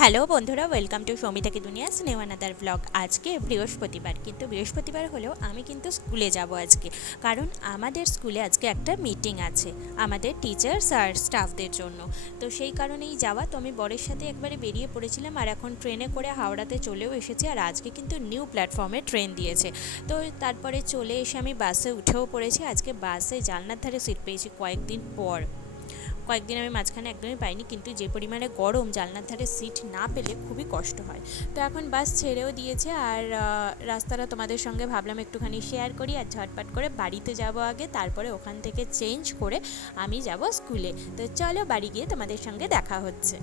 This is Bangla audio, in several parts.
হ্যালো বন্ধুরা, ওয়েলকাম টু সৌমিতা কি দুনিয়া সিনেমা আনাদার ব্লগ। আজকে বৃহস্পতিবার, কিন্তু বৃহস্পতিবার হলেও আমি কিন্তু স্কুলে যাব আজকে, কারণ আমাদের স্কুলে আজকে একটা মিটিং আছে আমাদের টিচার্স আর স্টাফদের জন্য। তো সেই কারণেই যাওয়া। তো আমি বরের সাথে একবারে বেরিয়ে পড়েছিলাম আর এখন ট্রেনে করে হাওড়াতে চলেও এসেছি। আর আজকে কিন্তু নিউ প্ল্যাটফর্মে ট্রেন দিয়েছে। তো তারপরে চলে এসে আমি বাসে উঠেও পড়েছি। আজকে বাসে জানলার ধারে সিট পেয়েছি কয়েকদিন আমি মাঝখানে একদমই পাইনি, কিন্তু যে পরিমাণে গরম, জানলার ধারে সিট না পেলে খুবই কষ্ট হয়। তো এখন বাস ছেড়েও দিয়েছে আর রাস্তাটা তোমাদের সঙ্গে ভাবলাম একটুখানি শেয়ার করি। আর ঝটপট করে বাড়িতে যাব আগে, তারপরে ওখান থেকে চেঞ্জ করে আমি যাব স্কুলে। তো চলো বাড়ি গিয়ে তোমাদের সঙ্গে দেখা হচ্ছে।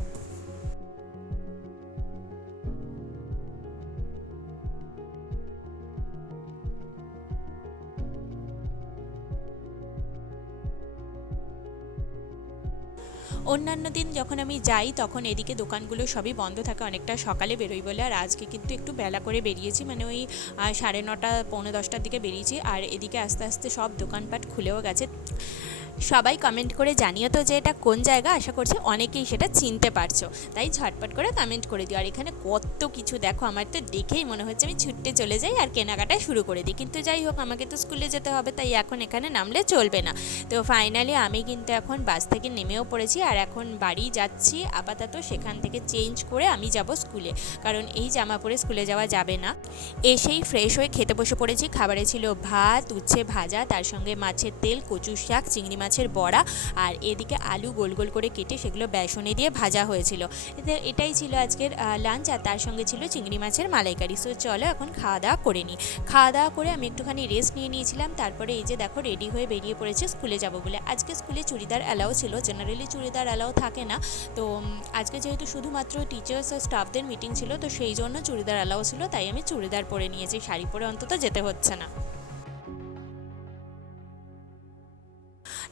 অন্যান্য দিন যখন আমি যাই তখন এদিকে দোকানগুলো সবই বন্ধ থাকে, অনেকটা সকালে বেরোই বলে। আর আজকে কিন্তু একটু বেলা করে বেরিয়েছি, মানে ওই 9:30 পৌনে 10টার দিকে বেরিয়েছি। আর এদিকে আস্তে আস্তে সব দোকানপাট খুলেও গেছে। সবাই কমেন্ট করে জানিও তো যে এটা কোন জায়গা। আশা করছি অনেকেই সেটা চিনতে পারছো, তাই ঝটপট করে কমেন্ট করে দিও। আর এখানে কত কিছু দেখো, আমার তো দেখেই মনে হচ্ছে আমি ছুটতে চলে যাই আর কেনাকাটা শুরু করে দিই। কিন্তু যাই হোক, আমাকে তো স্কুলে যেতে হবে, তাই এখন এখানে নামলে চলবে না। তো ফাইনালি আমি কিন্তু এখন বাস থেকে নেমেও পড়েছি আর এখন বাড়ি যাচ্ছি আপাতত। সেখান থেকে চেঞ্জ করে আমি যাব স্কুলে, কারণ এই জামা পরে স্কুলে যাওয়া যাবে না। এসেই ফ্রেশ হয়ে খেতে বসে পড়েছি। খাবারে ছিল ভাত, উচ্ছে ভাজা, তার সঙ্গে মাছের তেল, কচুর শাক, চিংড়ি মাছের বড়া, আর এদিকে আলু গোল গোল করে কেটে সেগুলো বেসনে দিয়ে ভাজা হয়েছিল। এটাই ছিল আজকের লাঞ্চ। আর তার সঙ্গে ছিল চিংড়ি মাছের মালাইকারি। সো চলো এখন খাওয়া দাওয়া করে নিই। খাওয়া দাওয়া করে আমি একটুখানি রেস্ট নিয়ে নিয়েছিলাম। তারপরে এই যে দেখো রেডি হয়ে বেরিয়ে পড়েছে স্কুলে যাব বলে। আজকে স্কুলে চুড়িদার অ্যালাউ ছিল, জেনারেলি চুড়িদার অ্যালাউ থাকে না। তো আজকে যেহেতু শুধুমাত্র টিচার্স আর স্টাফদের মিটিং ছিল, তো সেই জন্য চুড়িদার অ্যালাউ ছিল, তাই আমি চুড়িদার পরে নিয়েছি। শাড়ি পরে অন্তত যেতে হচ্ছে না।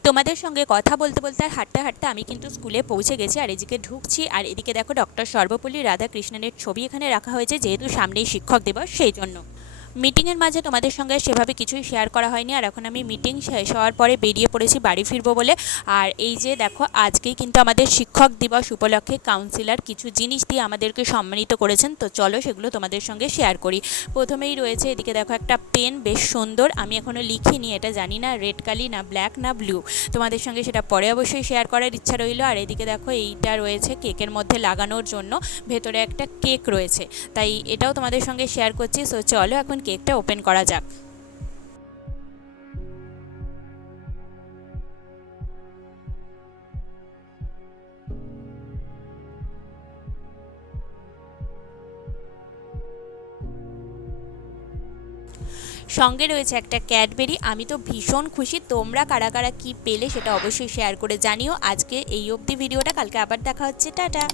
তোমাদের সঙ্গে কথা বলতে বলতে আর হাঁটতে হাঁটতে আমি কিন্তু স্কুলে পৌঁছে গেছি। আর এদিকে ঢুকছি, আর এদিকে দেখো ডক্টর সর্বপল্লী রাধাকৃষ্ণনের ছবি এখানে রাখা হয়েছে, যেহেতু সামনেই শিক্ষক দিবস সেই জন্য। মিটিংয়ের মাঝে তোমাদের সঙ্গে সেভাবে কিছুই শেয়ার করা হয়নি। আর এখন আমি মিটিং শেষ হওয়ার পরে বেরিয়ে পড়েছি বাড়ি ফিরবো বলে। আর এই যে দেখো, আজকেই কিন্তু আমাদের শিক্ষক দিবস উপলক্ষে কাউন্সিলর কিছু জিনিস দিয়ে আমাদেরকে সম্মানিত করেছেন। তো চলো সেগুলো তোমাদের সঙ্গে শেয়ার করি। প্রথমেই রয়েছে এদিকে দেখো একটা পেন, বেশ সুন্দর। আমি এখনও লিখিনি, এটা জানি না রেড কালি না ব্ল্যাক না ব্লু। তোমাদের সঙ্গে সেটা পরে অবশ্যই শেয়ার করার ইচ্ছা রইল। আর এদিকে দেখো এইটা রয়েছে কেকের মধ্যে লাগানোর জন্য, ভেতরে একটা কেক রয়েছে, তাই এটাও তোমাদের সঙ্গে শেয়ার করছি। সো চলো এখন কেকটা ওপেন করা যাক। সঙ্গে রয়েছে একটা ক্যাডবেরি। আমি তো ভীষণ খুশি। তোমরা কারা কারা কী পেলে সেটা অবশ্যই শেয়ার করে জানিও। আজকে এই অবধি ভিডিওটা, কালকে আবার দেখা হচ্ছে। টাটা।